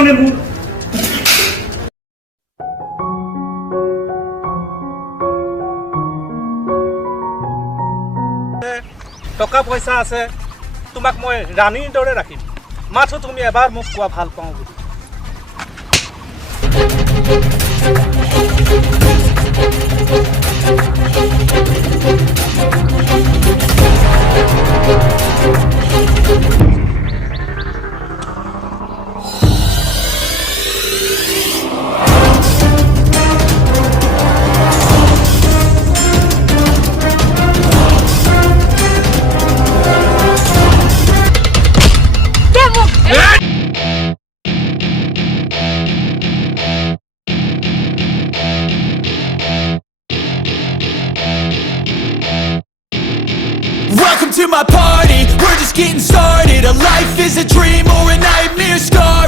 মানে মোৰ টকা পইচা আছে তোমাক মই ৰাণীৰ দৰে ৰাখিম মাথো তুমি এবাৰ মোক কোৱা ভাল পাওঁ বুলি Welcome to my party, we're just getting started. A life is a dream or a nightmare scar.